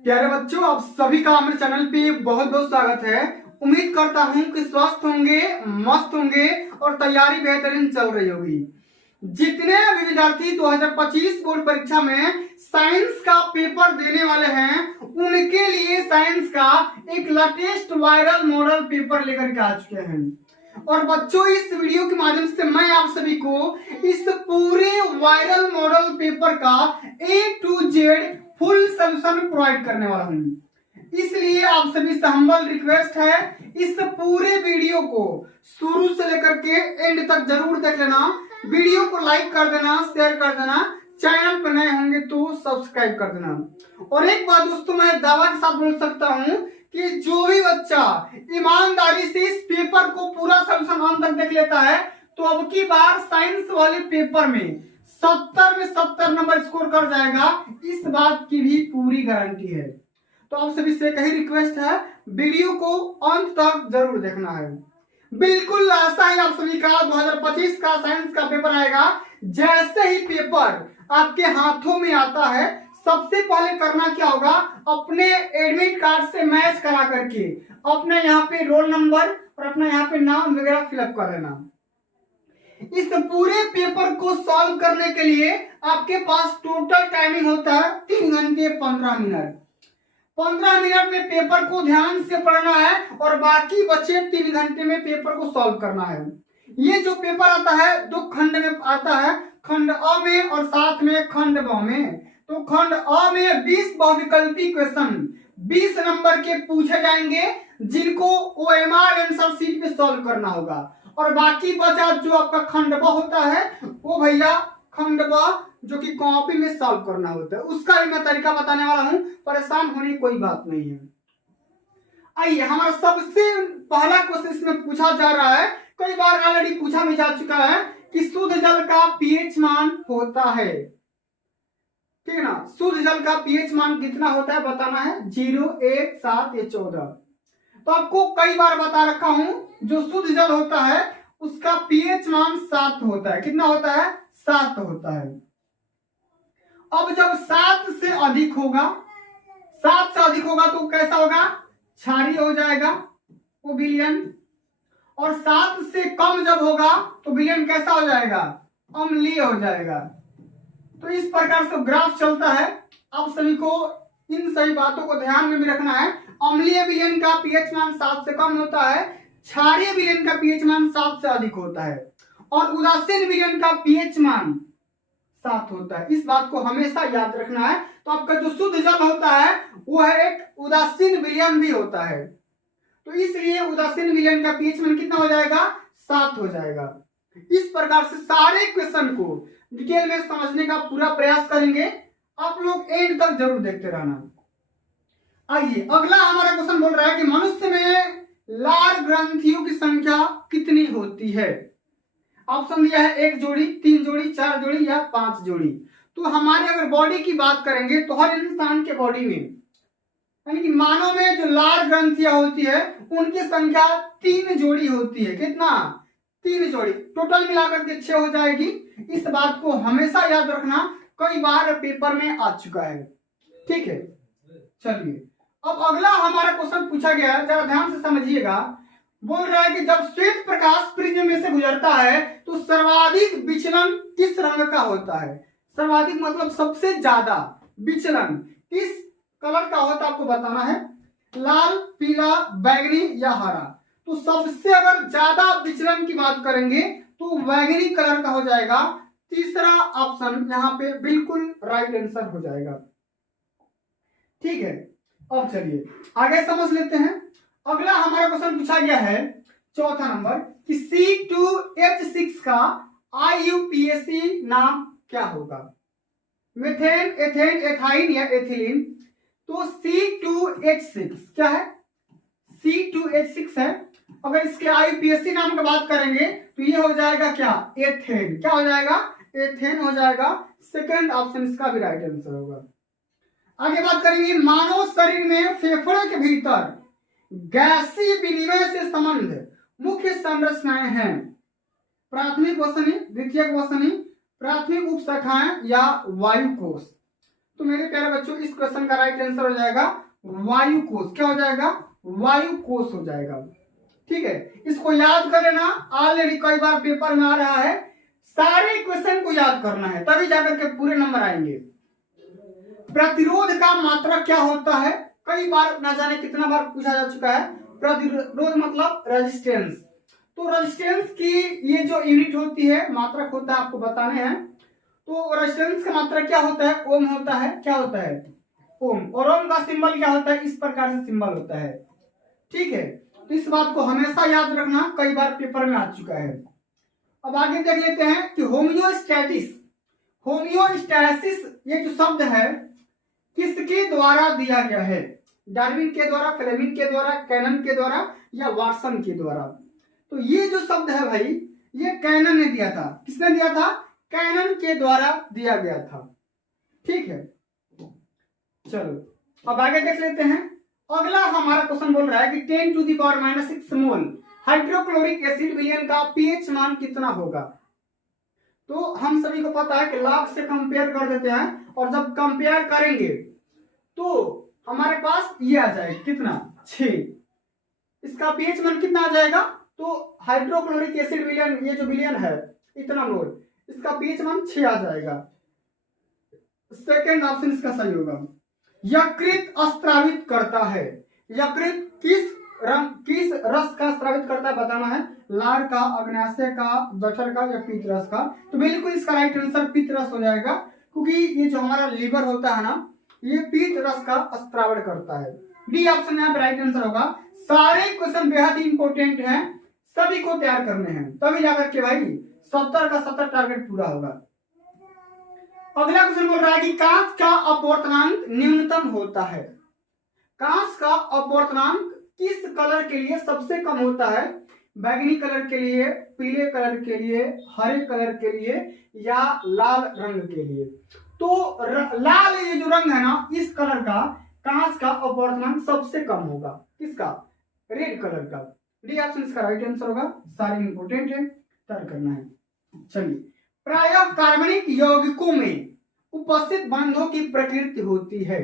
प्यारे बच्चों, आप सभी का हमारे चैनल पे बहुत बहुत स्वागत है। उम्मीद करता हूँ कि स्वस्थ होंगे, मस्त होंगे और तैयारी बेहतरीन चल रही होगी। जितने भी विद्यार्थी 2025 बोर्ड परीक्षा में साइंस का पेपर देने वाले हैं, उनके लिए साइंस का एक लेटेस्ट वायरल मॉडल पेपर लेकर के आ चुके हैं। और बच्चों, इस वीडियो के माध्यम से मैं आप सभी को इस पूरे वायरल मॉडल पेपर का A to Z full solution provide करने वाला हूँ। इसलिए आप सभी से हम्बल रिक्वेस्ट है, इस पूरे वीडियो को शुरू से लेकर के एंड तक जरूर देख लेना। वीडियो को लाइक कर देना, शेयर कर देना, चैनल पर नए होंगे तो सब्सक्राइब कर देना। और एक बात दोस्तों, मैं दावा के साथ बोल सकता हूँ कि जो भी बच्चा ईमानदारी से इस पेपर को पूरा सोल्यूशन अंत तक देख लेता है, तो अब की बार साइंस वाले पेपर में 70 में 70 नंबर स्कोर कर जाएगा। इस बात की भी पूरी गारंटी है। तो आप सभी से कही रिक्वेस्ट है, वीडियो को अंत तक जरूर देखना है। बिल्कुल ऐसा ही आप सभी का 2025 का साइंस का पेपर आएगा। जैसे ही पेपर आपके हाथों में आता है, सबसे पहले करना क्या होगा, अपने एडमिट कार्ड से मैच करा करके अपने यहाँ पे रोल नंबर और अपना यहाँ पे नाम वगैरह फिलअप कर लेना। इस पूरे पेपर को सॉल्व करने के लिए आपके पास टोटल टाइमिंग होता है 3 घंटे 15 मिनट। 15 मिनट में पेपर को ध्यान से पढ़ना है और बाकी बचे 3 घंटे में पेपर को सॉल्व करना है। ये जो पेपर आता है 2 खंड में आता है, खंड अ में और साथ में खंड ब में। तो खंड अ में 20 बहुविकल्पी क्वेश्चन 20 नंबर के पूछे जाएंगे, जिनको OMR आंसर शीट पे सॉल्व करना होगा। और बाकी बचा जो आपका खंड ब होता है, वो भैया खंड ब जो कि कॉपी में सॉल्व करना होता है, उसका भी मैं तरीका बताने वाला हूं। परेशान होने की कोई बात नहीं है। आइए, हमारा सबसे पहला क्वेश्चन इसमें पूछा जा रहा है, कई बार ऑलरेडी पूछा भी जा चुका है कि शुद्ध जल का पीएच मान होता है, ठीक है ना। शुद्ध जल का पीएच मान कितना होता है बताना है, 0, 1, 7 या 14। तो आपको कई बार बता रखा हूं, जो शुद्ध जल होता है उसका पीएच मान 7 होता है। कितना होता है, 7 होता है। अब जब 7 से अधिक होगा, 7 से अधिक होगा तो कैसा होगा, क्षारीय हो जाएगा वो विलयन। और 7 से कम जब होगा तो विलयन कैसा हो जाएगा, अम्लीय हो जाएगा। तो इस प्रकार से ग्राफ चलता है। आप सभी को इन सही बातों को ध्यान में भी रखना है। अम्लीय विलयन का पीएच मान 7 से कम होता है, क्षारीय विलयन का पीएच मान 7 से अधिक होता है, और उदासीन विलयन का पीएच मान 7 होता है। इस बात को हमेशा याद रखना है। तो आपका जो शुद्ध जल होता है वो है एक उदासीन विलयन भी होता है। तो इसलिए उदासीन विलयन का पीएच मान कितना हो जाएगा, 7 हो जाएगा। इस प्रकार से सारे क्वेश्चन को डिटेल में समझने का पूरा प्रयास करेंगे। आप लोग एंड तक जरूर देखते रहना। आइए, अगला हमारा क्वेश्चन बोल रहा है कि मनुष्य में लार ग्रंथियों की संख्या कितनी होती है। ऑप्शन दिया है 1 जोड़ी, 3 जोड़ी, 4 जोड़ी या 5 जोड़ी। तो हमारे अगर बॉडी की बात करेंगे तो हर इंसान के बॉडी में, यानी कि मानव में जो लार ग्रंथियां होती है उनकी संख्या 3 जोड़ी होती है। कितना, 3 जोड़ी। टोटल मिलाकर के 6 हो जाएगी। इस बात को हमेशा याद रखना, कई बार पेपर में आ चुका है, ठीक है। चलिए, अब अगला हमारा क्वेश्चन पूछा गया है, जरा ध्यान से समझिएगा। बोल रहा है कि जब श्वेत प्रकाश प्रिज्म में से गुजरता है तो सर्वाधिक विचलन किस रंग का होता है। सर्वाधिक मतलब सबसे ज्यादा विचलन किस कलर का होता है, आपको बताना है। लाल, पीला, बैंगनी या हरा। तो सबसे अगर ज्यादा विचलन की बात करेंगे तो बैंगनी कलर का हो जाएगा। तीसरा ऑप्शन यहाँ पे बिल्कुल राइट आंसर हो जाएगा, ठीक है। अब चलिए आगे समझ लेते हैं। अगला हमारा क्वेश्चन पूछा गया है, चौथा नंबर, कि C2H6 का IUPAC नाम क्या होगा। मेथेन, एथेन, एथाइन या एथिलीन। तो C2H6 क्या है, C2H6 है। अगर इसके IUPAC नाम की बात करेंगे तो ये हो जाएगा क्या, एथेन। क्या हो जाएगा, एथेन हो जाएगा। सेकंड ऑप्शन इसका भी राइट आंसर होगा। आगे बात करेंगे, मानव शरीर में फेफड़े के भीतर गैसीय विनिमय से संबंध मुख्य संरचनाएं हैं। प्राथमिक वसनी, द्वितीयक वसनी, प्राथमिक उपशाखाएं या वायु कोश। तो मेरे प्यारे बच्चों इस क्वेश्चन का राइट आंसर हो जाएगा वायु कोष। क्या हो जाएगा? वायु कोष हो जाएगा। ठीक है, इसको याद कर लेना, ऑलरेडी कई बार पेपर में आ रहा है। सारे क्वेश्चन को याद करना है, तभी जाकर के पूरे नंबर आएंगे। प्रतिरोध का मात्रक क्या होता है? कई बार ना जाने कितना बार पूछा जा चुका है। प्रतिरोध मतलब रेजिस्टेंस। तो रेजिस्टेंस की ये जो यूनिट होती है, मात्रक होता है, आपको बताने हैं। तो रेजिस्टेंस का मात्रक क्या होता है? ओम होता है। क्या होता है? ओम। और ओम का सिंबल क्या होता है? इस प्रकार से सिंबल होता है। ठीक है, तो इस बात को हमेशा याद रखना, कई बार पेपर में आ चुका है। अब आगे देख लेते हैं कि होम्योस्टैटिस। होम्योस्टैसिस ये जो शब्द है किसके द्वारा दिया गया है? डार्विन के द्वारा, फ्लेमिंग के द्वारा, कैनन के द्वारा या वाटसन के द्वारा? तो ये जो शब्द है भाई, ये कैनन ने दिया था। किसने दिया था? कैनन के द्वारा दिया गया था। ठीक है, चलो अब आगे देख लेते हैं। अगला हमारा क्वेश्चन बोल रहा है कि 10 to the power -6 mole hydrochloric acid विलयन का पीएच मान कितना होगा? तो हम सभी को पता है कि लाख से कंपेयर कर देते हैं, और जब कंपेयर करेंगे तो हमारे पास ये आ जाएगा कितना? 6। इसका पीएच मान कितना आ जाएगा? तो हाइड्रोक्लोरिक एसिड विलयन, ये जो विलयन है इतना मोल, इसका पीएच मान 6 आ जाएगा। सेकेंड ऑप्शन इसका सही होगा। यकृत स्रावित करता है। यकृत किस रस का स्रावित करता है बताना है। लार का, अग्न्याशय का, जठर का या पीत रस का? तो बिल्कुल इसका राइट आंसर पीत रस हो जाएगा, क्योंकि ये जो हमारा लीवर होता है ना, ये पीत रस का स्रावण करता है। डी ऑप्शन यहाँ पे राइट आंसर होगा। सारे क्वेश्चन बेहद ही इंपॉर्टेंट हैं, सभी को तैयार करने हैं, तभी जाकर के भाई 70 का 70 टारगेट पूरा होगा। अगला क्वेश्चन बोल रहा है कि कांच का अपवर्तनांक न्यूनतम होता है। कांच का अपवर्तनांक किस कलर के लिए सबसे कम होता है? बैगनी कलर के लिए, पीले कलर के लिए, हरे कलर के लिए या लाल रंग के लिए? तो लाल ये जो रंग है ना, इस कलर का कांच का अपवर्तनांक सबसे कम होगा। किसका? रेड कलर का। डी ऑप्शन इसका राइट आंसर होगा। सारे इंपोर्टेंट है, तय करना है। चलिए, प्रायः कार्बनिक यौगिकों में उपस्थित बंधों की प्रकृति होती है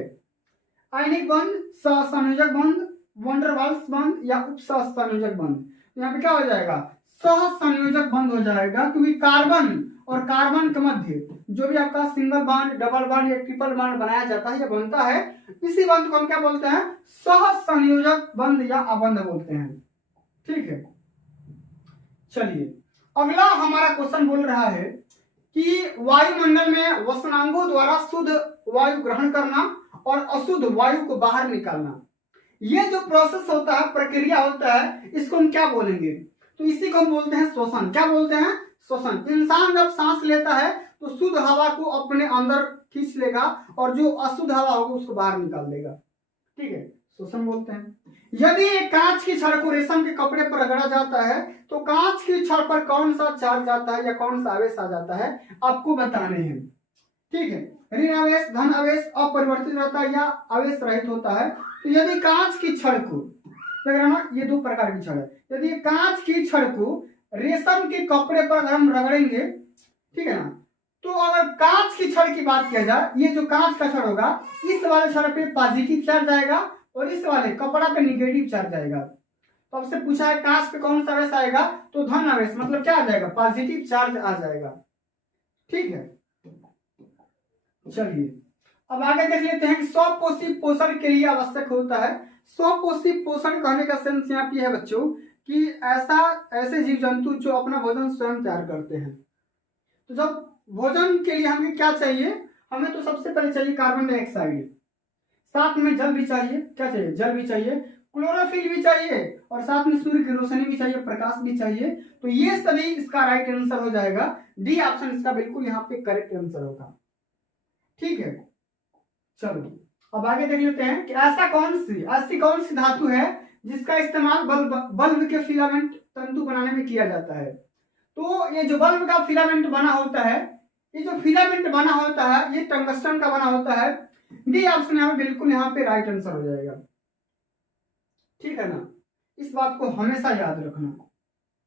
आयनिक बंध, सहसंयोजक बंध, वंडरवाल्स बंध या उपसहसंयोजक बंध? यहाँ पे क्या हो जाएगा? सहसंयोजक बंध हो जाएगा, क्योंकि कार्बन और कार्बन के मध्य जो भी आपका सिंगल बॉन्ड, डबल बॉन्ड या ट्रिपल बॉन्ड बनाया जाता है या बनता है, इसी बंध को हम क्या बोलते हैं? सहसंयोजक बंध या अबंध बोलते हैं। ठीक है, चलिए अगला हमारा क्वेश्चन बोल रहा है कि वायुमंडल में वसनांगों द्वारा शुद्ध वायु ग्रहण करना और अशुद्ध वायु को बाहर निकालना, ये जो प्रोसेस होता है, प्रक्रिया होता है, इसको हम क्या बोलेंगे? तो इसी को हम बोलते हैं श्वसन। क्या बोलते हैं? श्वसन। इंसान जब सांस लेता है तो शुद्ध हवा को अपने अंदर खींच लेगा और जो अशुद्ध हवा होगा उसको बाहर निकाल देगा। ठीक है, श्वसन बोलते हैं। यदि एक कांच की छड़ को रेशम के कपड़े पर रगड़ा जाता है तो कांच की छड़ पर कौन सा चार्ज आता है या कौन सा आवेश आ जाता है, आपको बताने हैं। ठीक है, ऋण आवेश, धन आवेश अपरिवर्तित रहता है या आवेश रहित होता है। तो यदि कांच की छड़ को, ये दो प्रकार की छड़ है, यदि कांच की छड़ को रेशम के कपड़े पर अगर हम रगड़ेंगे, ठीक है ना, तो अगर कांच की छड़ की बात किया जाए, ये जो कांच का छड़ होगा, इस वाले छड़ पे पॉजिटिव चार्ज आएगा और इस वाले कपड़ा पे निगेटिव चार्ज आएगा। तो आपसे पूछा है कांच पे कौन सा आवेश आएगा, तो धन आवेश, मतलब क्या आ जाएगा? पॉजिटिव चार्ज आ जाएगा। ठीक है, चलिए अब आगे देख लेते हैं कि स्वपोषी पोषण के लिए आवश्यक होता है। स्वपोषी पोषण कहने का सेंस यहाँ पे है बच्चों कि ऐसे जीव जंतु जो अपना भोजन स्वयं तैयार करते हैं। तो जब भोजन के लिए हमें क्या चाहिए? हमें तो सबसे पहले चाहिए कार्बन डाइऑक्साइड, साथ में जल भी चाहिए। क्या चाहिए? जल भी चाहिए, क्लोरोफिल भी चाहिए और साथ में सूर्य की रोशनी भी चाहिए, प्रकाश भी चाहिए। तो ये सभी इसका राइट आंसर हो जाएगा। डी ऑप्शन इसका बिल्कुल यहाँ पे करेक्ट आंसर होगा। ठीक है, चलो अब आगे देख लेते हैं कि ऐसी कौन सी धातु है जिसका इस्तेमाल बल्ब के फिलामेंट तंतु बनाने में किया जाता है। तो ये जो बल्ब का फिलामेंट बना होता है, ये जो फिलामेंट बना होता है, ये टंगस्टन का बना होता है। डी ऑप्शन यहाँ बिल्कुल यहाँ पे राइट आंसर हो जाएगा। ठीक है ना, इस बात को हमेशा याद रखना।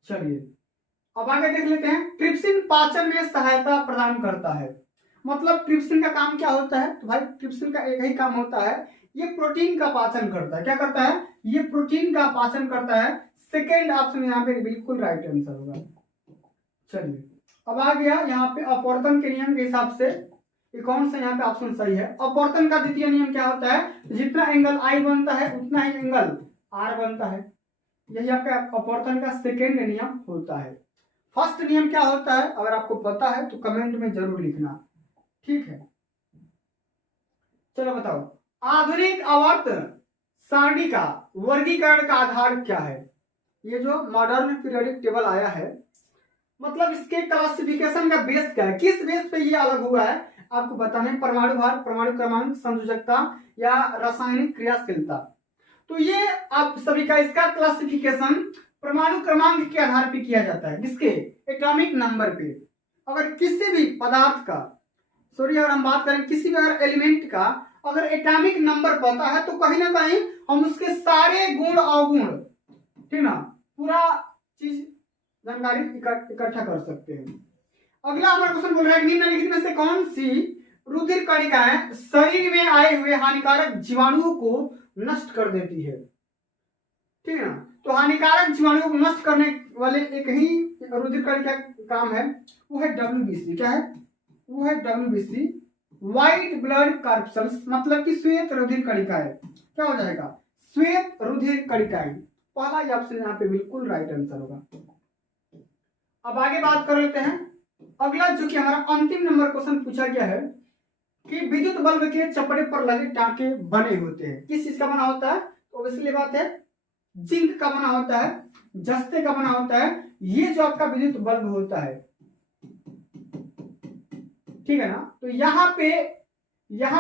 चलिए अब आगे देख लेते हैं। ट्रिप्सिन पाचन में सहायता प्रदान करता है। मतलब ट्रिप्सिन का काम क्या होता है? तो भाई ट्रिप्सिन का एक ही काम होता है, ये प्रोटीन का पाचन करता है। क्या करता है? ये प्रोटीन का पाचन करता है। सेकेंड ऑप्शन यहाँ पे बिल्कुल राइट आंसर होगा। चलिए अब आ गया यहाँ पे अपवर्तन के नियम के हिसाब से ये कौन सा यहाँ पे ऑप्शन सही है। अपवर्तन का द्वितीय नियम क्या होता है? जितना एंगल आई बनता है उतना ही एंगल आर बनता है। यही आपका अपवर्तन का सेकेंड नियम होता है। फर्स्ट नियम क्या होता है? अगर आपको पता है तो कमेंट में जरूर लिखना, ठीक है। चलो बताओ, आधुनिक आवर्त सारणी का वर्गीकरण का आधार क्या है? ये जो मॉडर्न पीरियोडिक टेबल आया है, मतलब इसके क्लासिफिकेशन का बेस क्या है? किस बेस पे ये अलग हुआ है आपको बताना है। परमाणु भार, परमाणु क्रमांक, संयोजकता या रासायनिक क्रियाशीलता। तो ये आप सभी का इसका क्लासिफिकेशन परमाणु क्रमांक के आधार पे किया जाता है। किसके? एटॉमिक नंबर पे। अगर किसी भी पदार्थ का, सॉरी अगर हम बात करें किसी भी अगर एलिमेंट का अगर एटॉमिक नंबर पता है तो कहीं ना कहीं हम उसके सारे गुण अवगुण, ठीक ना, पूरा चीज जानकारी इकट्ठा कर सकते हैं। अगला हमारा क्वेश्चन बोल रहा है निम्नलिखित में से कौन सी रुधिर कणिकाएं शरीर में आए हुए हानिकारक जीवाणुओं को नष्ट कर देती है? ठीक है ना, तो हानिकारक जीवाणुओं को नष्ट करने वाले एक ही रुधिर कणिका काम है, वो है WBC। क्या है? वो है WBC, व्हाइट ब्लड कॉर्पसल्स, मतलब कि श्वेत रुधिर कणिकाएं। क्या हो जाएगा? श्वेत रुधिर कणिकाएं। पहला ऑप्शन यहाँ पे बिल्कुल राइट आंसर होगा। अब आगे बात कर लेते हैं। अगला जो कि हमारा अंतिम नंबर क्वेश्चन पूछा गया है कि विद्युत बल्ब के चपड़े पर लगे टांके बने होते हैं, किस चीज का बना होता है? तो ऑब्वियसली बात है जिंक का बना होता है, जस्ते का बना होता है। ये जो आपका विद्युत बल्ब होता है, ठीक है ना, तो यहाँ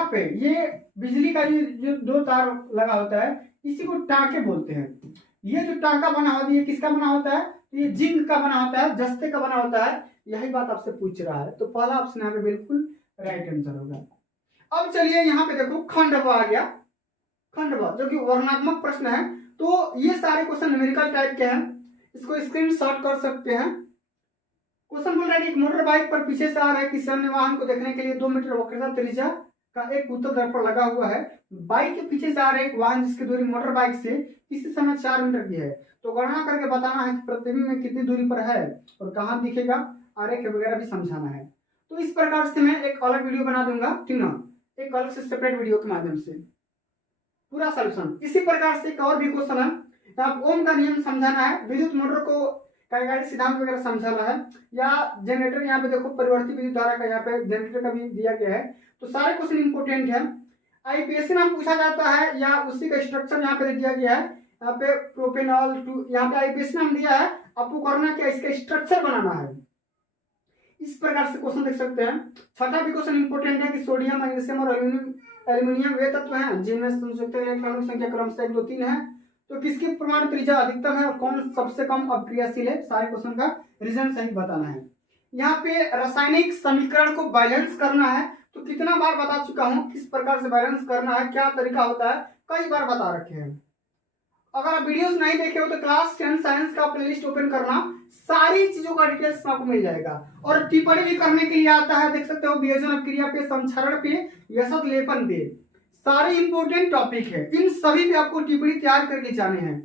पे ये बिजली का ये जो दो तार लगा होता है इसी को टांके बोलते हैं। ये जो टांका बना होता है ये किसका बना होता है? ये जिंक का बना होता है, जस्ते का बना होता है। यही बात आपसे पूछ रहा है, तो पहला ऑप्शन यहाँ पे बिल्कुल राइट आंसर होगा। अब चलिए यहाँ पे देखो खंडवा आ गया। खंडवा जो कि वर्णनात्मक प्रश्न है, तो ये सारे क्वेश्चन न्यूमेरिकल टाइप के हैं, इसको स्क्रीनशॉट कर सकते हैं। क्वेश्चन बोल रहा है कि एक मोटर बाइक पर पीछे से आ रहे किसी अन्य वाहन को देखने के लिए 2 मीटर वक्रता त्रिज्या का एक उत्तल दर्पण लगा हुआ है। बाइक के पीछे से आ रहे एक वाहन जिसकी दूरी मोटर बाइक से किसी समय 4 मीटर की है, तो गणना करके बताना है कि प्रतिबिंब में कितनी दूरी पर है और कहाँ दिखेगा, आरेख वगैरह भी समझाना है। तो इस प्रकार से मैं एक अलग वीडियो बना दूंगा, ठीक ना, एक अलग से सेपरेट वीडियो के माध्यम से पूरा सोल्यूशन। इसी प्रकार से एक और भी क्वेश्चन है, आप ओम का नियम समझाना है, विद्युत मोटर को कार्यकारी सिद्धांत वगैरह समझाना है, या जनरेटर यहाँ पे देखो परिवर्ती विद्युत धारा का यहाँ पे जनरेटर का भी दिया गया है। तो सारे क्वेश्चन इंपोर्टेंट है। आईपीएससी नाम पूछा जाता है या उसी का स्ट्रक्चर यहाँ पे दिया गया है। यहाँ पे प्रोपेनॉल 2 यहाँ पे आईपीएससी नाम दिया है, आपको करना क्या, इसका स्ट्रक्चर बनाना है। इस प्रकार से क्वेश्चन देख सकते हैं। छठा भी क्वेश्चन इंपोर्टेंट है कि सोडियम, मैग्नीशियम और एल्यूमिनियम वे तत्व हैं जिनमें संयुक्त इलेक्ट्रॉनिक संख्या क्रमशः 1 2 3 है, तो किसकी परमाणु त्रिज्या अधिकतम है और कौन सबसे कम अभिक्रियाशील है। सारे क्वेश्चन का रीजन सही बताना है। यहाँ पे रासायनिक समीकरण को बैलेंस करना है, तो कितना बार बता चुका हूँ किस प्रकार से बैलेंस करना है, क्या तरीका होता है, कई बार बता रखे हैं। अगर आप वीडियोस नहीं देखे हो तो क्लास 10 साइंस का प्लेलिस्ट ओपन करना, सारी चीजों का डिटेल्स आपको मिल जाएगा। और टिप्पणी भी करने के लिए आता है, देख सकते हो, वियोजन अभिक्रिया पे, संचरण पे, यशत लेपन पे, सारे इंपोर्टेंट टॉपिक है। इन सभी पे आपको टिप्पणी तैयार करके जाने हैं,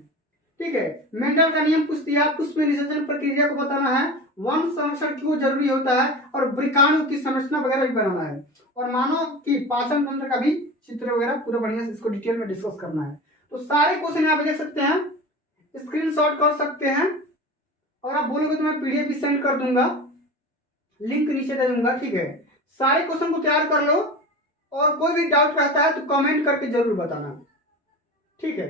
ठीक है। मेंडल का नियम पूछ दिया, पुष्प में निषेचन प्रक्रिया को बताना है, वंश संरक्षण क्यों जरूरी होता है, और वृकाणु की संरचना वगैरह भी बनाना है, और मानव की पाचन तंत्र का भी चित्र वगैरह पूरा बढ़िया से इसको डिटेल में डिस्कस करना है। तो सारे क्वेश्चन यहाँ पे देख सकते हैं, स्क्रीनशॉट कर सकते हैं, और आप बोलोगे तो मैं पीडीएफ भी सेंड कर दूंगा, लिंक नीचे दे दूंगा, ठीक है। सारे क्वेश्चन को तैयार कर लो, और कोई भी डाउट रहता है तो कमेंट करके जरूर बताना, ठीक है।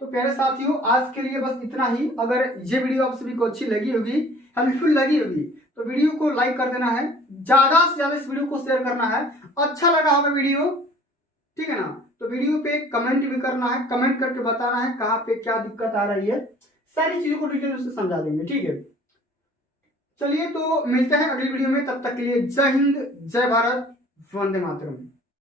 तो प्यारे साथियों, आज के लिए बस इतना ही। अगर ये वीडियो आप सभी को अच्छी लगी होगी, हेल्पफुल लगी होगी, तो वीडियो को लाइक कर देना है, ज्यादा से ज्यादा इस वीडियो को शेयर करना है। अच्छा लगा होगा वीडियो, ठीक है ना, तो वीडियो पे कमेंट भी करना है, कमेंट करके बताना है कहाँ पे क्या दिक्कत आ रही है, सारी चीजों को डिटेल से समझा देंगे, ठीक है। चलिए तो मिलते हैं अगली वीडियो में, तब तक के लिए जय हिंद, जय भारत, वंदे मातरम।